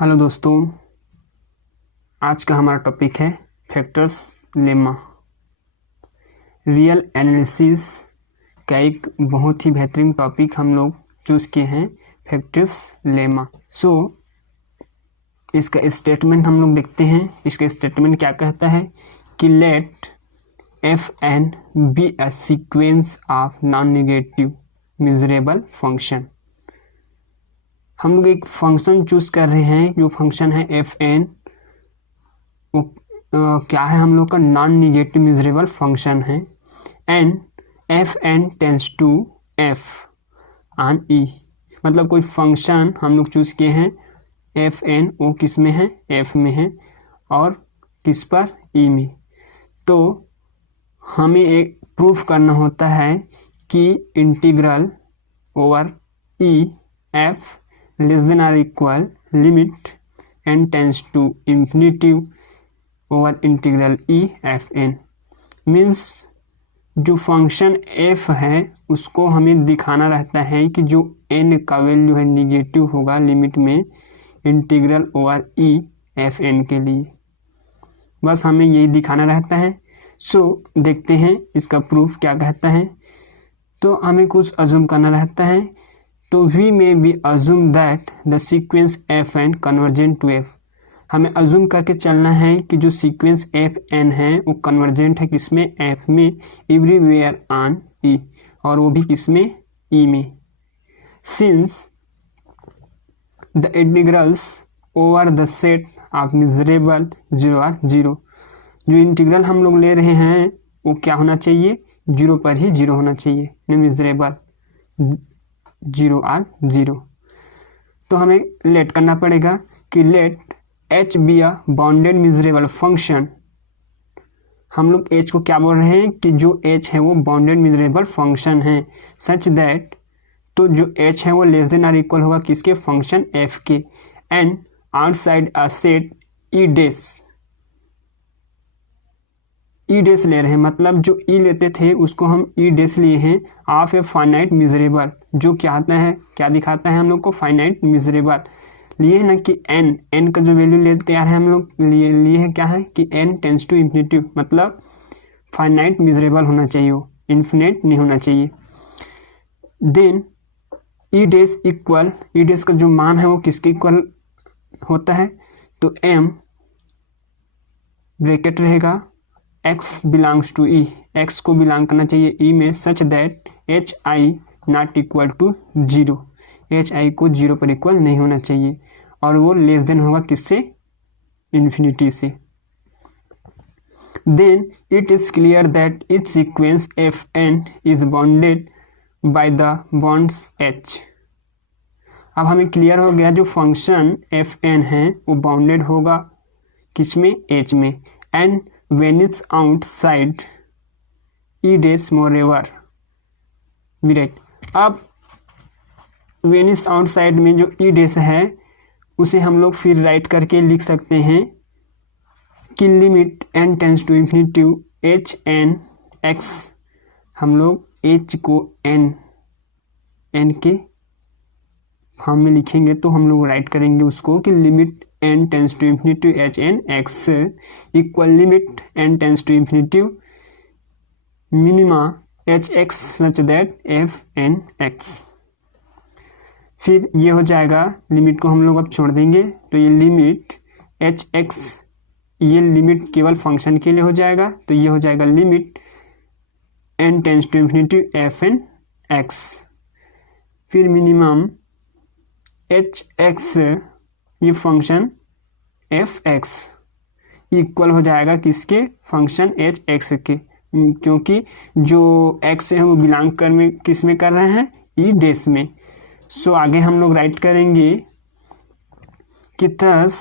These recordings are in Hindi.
हेलो दोस्तों, आज का हमारा टॉपिक है फैक्टर्स लेमा। रियल एनालिसिस का एक बहुत ही बेहतरीन टॉपिक हम लोग चूज़ किए हैं, फैक्टर्स लेमा। इसका स्टेटमेंट हम लोग देखते हैं। इसका स्टेटमेंट क्या कहता है कि let f n be a sequence of non negative measurable function. हम लोग एक फंक्शन चूज कर रहे हैं, जो फंक्शन है एफ एन। वो क्या है, हम लोग का नॉन निगेटिव मेजरेबल फंक्शन है। And F N tends to F on E, मतलब कोई फंक्शन हम लोग चूज किए हैं एफ एन, वो किस में है, एफ में है, और किस पर, ई में। तो हमें एक प्रूफ करना होता है कि integral over E f less than are equal limit n tends to infinity over integral E f n. Means जो फंक्शन एफ है उसको हमें दिखाना रहता है कि जो एन का वैल्यू है निगेटिव होगा लिमिट में integral over E f n के लिए। बस हमें यही दिखाना रहता है। देखते हैं इसका प्रूफ क्या कहता है। तो हमें कुछ अज्यूम करना रहता है। तो we may be assume that the sequence f n convergent to f. हमें अज्यूम करके चलना है कि जो सीक्वेंस एफ एन है वो कन्वर्जेंट है किसमें, एफ में, एवरीवेयर ऑन ई, और वो भी किसमें, ई में। Since the integrals over the set of measurable zero are zero. जो इंटीग्रल हम लोग ले रहे हैं वो क्या होना चाहिए, जीरो पर ही जीरो होना चाहिए, मेजरेबल जीरो आर जीरो। तो हमें लेट करना पड़ेगा कि let h be a bounded measurable function. हम लोग एच को क्या बोल रहे हैं कि जो एच है वो बाउंडेड मेजरेबल फंक्शन है, सच दैट, तो जो एच है वो लेस देन आर इक्वल होगा किसके, फंक्शन एफ के। And outside a set E dash, E dash ले रहे हैं, मतलब जो ई लेते थे उसको हम ई डेस लिए हैं ऑफ ए फाइनाइट मेजरेबल। जो क्या आता है, क्या दिखाता है हम लोग को, फाइनाइट मेजरेबल लिए है ना कि एन का जो वैल्यू लेते आ रहे हैं हम लोग लिए है क्या है कि एन टेंस टू इंफिनिटी, मतलब फाइनाइट मेजरेबल होना चाहिए, वो इन्फिनिट नहीं होना चाहिए। देन ई डेस इक्वल, ई डेस का जो मान है वो किसके इक्वल होता है, तो एम ब्रैकेट रहेगा x belongs to E, x को बिलोंग करना चाहिए ई में, such that h i not equal to zero, h i को जीरो पर इक्वल नहीं होना चाहिए, और वो लेस देन होगा किससे, इन्फिनिटी से। Then it is clear that each sequence f n is bounded by the bounds h. अब हमें क्लियर हो गया जो फंक्शन एफ एन है वो बाउंडेड होगा किसमें, एच में। And when it's outside e dash moreover right। अब when it's outside में जो e dash है उसे हम लोग फिर राइट करके लिख सकते हैं कि limit n tends to infinity h n x. हम लोग h को n के फॉर्म में लिखेंगे तो हम लोग राइट करेंगे उसको कि limit n tends to infinity h n x equal limit n tends to infinity minima h x such that f n x. फिर ये हो जाएगा, लिमिट को हम लोग अब छोड़ देंगे तो ये लिमिट एच एक्स, ये लिमिट केवल फंक्शन के लिए हो जाएगा, तो ये हो जाएगा limit n tends to infinity f n x. फिर मिनिमम एच एक्स, ये फंक्शन एफ एक्स इक्वल हो जाएगा किसके, फंक्शन एच एक्स के, क्योंकि जो एक्स है वो बिलोंग कर में किस में कर रहे हैं, ई डेस में। आगे हम लोग राइट करेंगे कि थस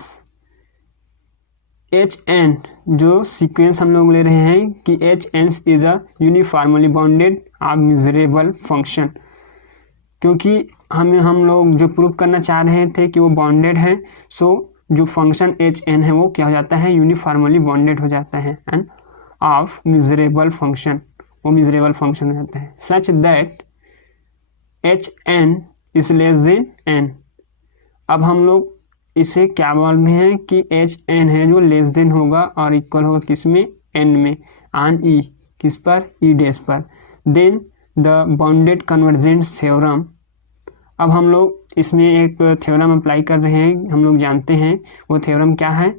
एच एन, जो सीक्वेंस हम लोग ले रहे हैं कि h n is a uniformly bounded of measurable function, क्योंकि हम लोग जो प्रूव करना चाह रहे थे कि वो बाउंडेड है। जो फंक्शन एच एन है वो क्या हो जाता है, यूनिफॉर्मली बाउंडेड हो जाता है एंड ऑफ मेजरेबल फंक्शन, वो मेजरेबल फंक्शन हो जाता है, such that h n is less than n. अब हम लोग इसे क्या बोल रहे हैं कि एच एन है जो लेस देन होगा और इक्वल होगा किसमें, एन में, ऑन ई, किस पर, ई डैश पर। Then the bounded convergence theorem, अब हम लोग इसमें एक थ्योरम अप्लाई कर रहे हैं, हम लोग जानते हैं वो थ्योरम क्या है,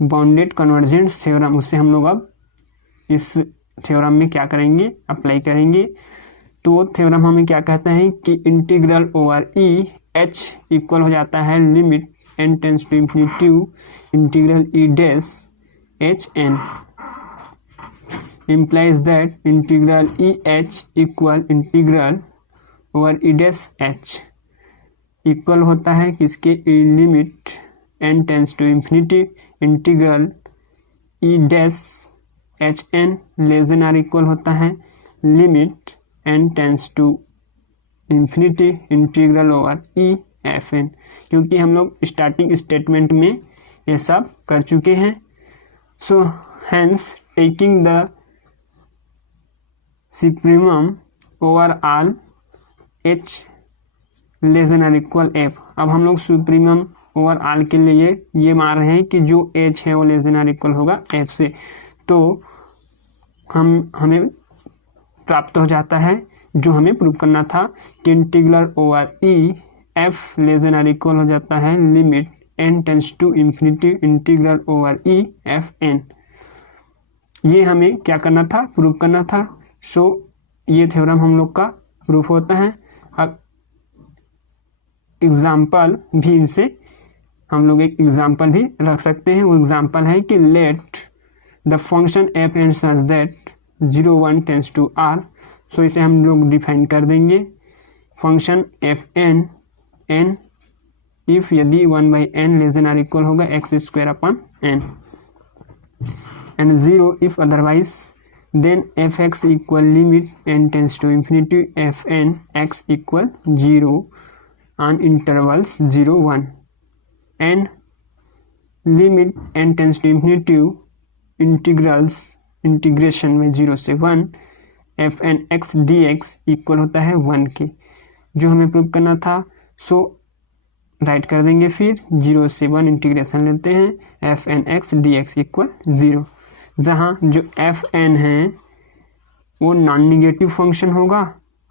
बाउंडेड कन्वर्जेंस थ्योरम। उससे हम लोग अब इस थ्योरम में क्या करेंगे, अप्लाई करेंगे। तो वो थ्योरम हमें क्या कहता है कि integral over E h equal हो जाता है limit n tends to infinity integral E dash h n, implies that integral EH equal integral over E dash H equal होता है किसके, limit n tends to infinity integral E dash h n less than are equal होता है limit n tends to infinity integral over E f n, क्योंकि हम लोग स्टार्टिंग स्टेटमेंट में ये सब कर चुके हैं। So hence taking the supremum over all h less than are equal f, अब हम लोग सुप्रीमम ओवर ऑल के लिए ये मान रहे हैं कि जो एच है वो लेस देन आर इक्वल होगा एफ से। तो हमें प्राप्त हो जाता है जो हमें प्रूव करना था कि integral over E f less than are equal हो जाता है limit n tends to infinity integral over E f n. ये हमें क्या करना था, प्रूव करना था। सो ये थ्योरम हम लोग का प्रूफ होता है। अब एग्जाम्पल भी इनसे हम लोग एक एग्जाम्पल भी रख सकते हैं। वो एग्जाम्पल है कि let the function F N such that 0 1 tends to R. So इसे हम लोग डिफाइन कर देंगे, function F N N if यदि 1/n less than are equal होगा X square upon N, and 0 if otherwise then fx equal limit n tends to infinity fn x equal 0 on intervals 0 1 and limit n tends to infinity integration में 0 से 1 fn x dx इक्वल होता है 1 के, जो हमें प्रूव करना था। सो राइट कर देंगे, फिर 0 से 1 इंटीग्रेशन लेते हैं fn x dx इक्वल 0, जहाँ जो एफ एन है वो नॉन निगेटिव फंक्शन होगा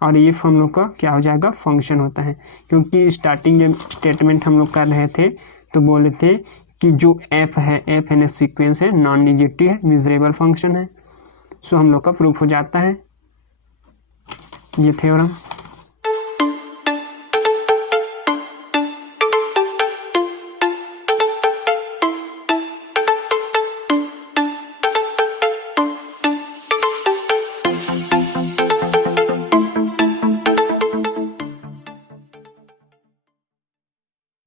और ये हम लोग का क्या हो जाएगा, फंक्शन होता है। क्योंकि स्टार्टिंग जब स्टेटमेंट हम लोग कर रहे थे तो बोले थे कि जो एफ है, एफ एन सीक्वेंस है, नॉन निगेटिव है, मिजरेबल फंक्शन है। सो हम लोग का प्रूफ हो जाता है ये थ्योरम।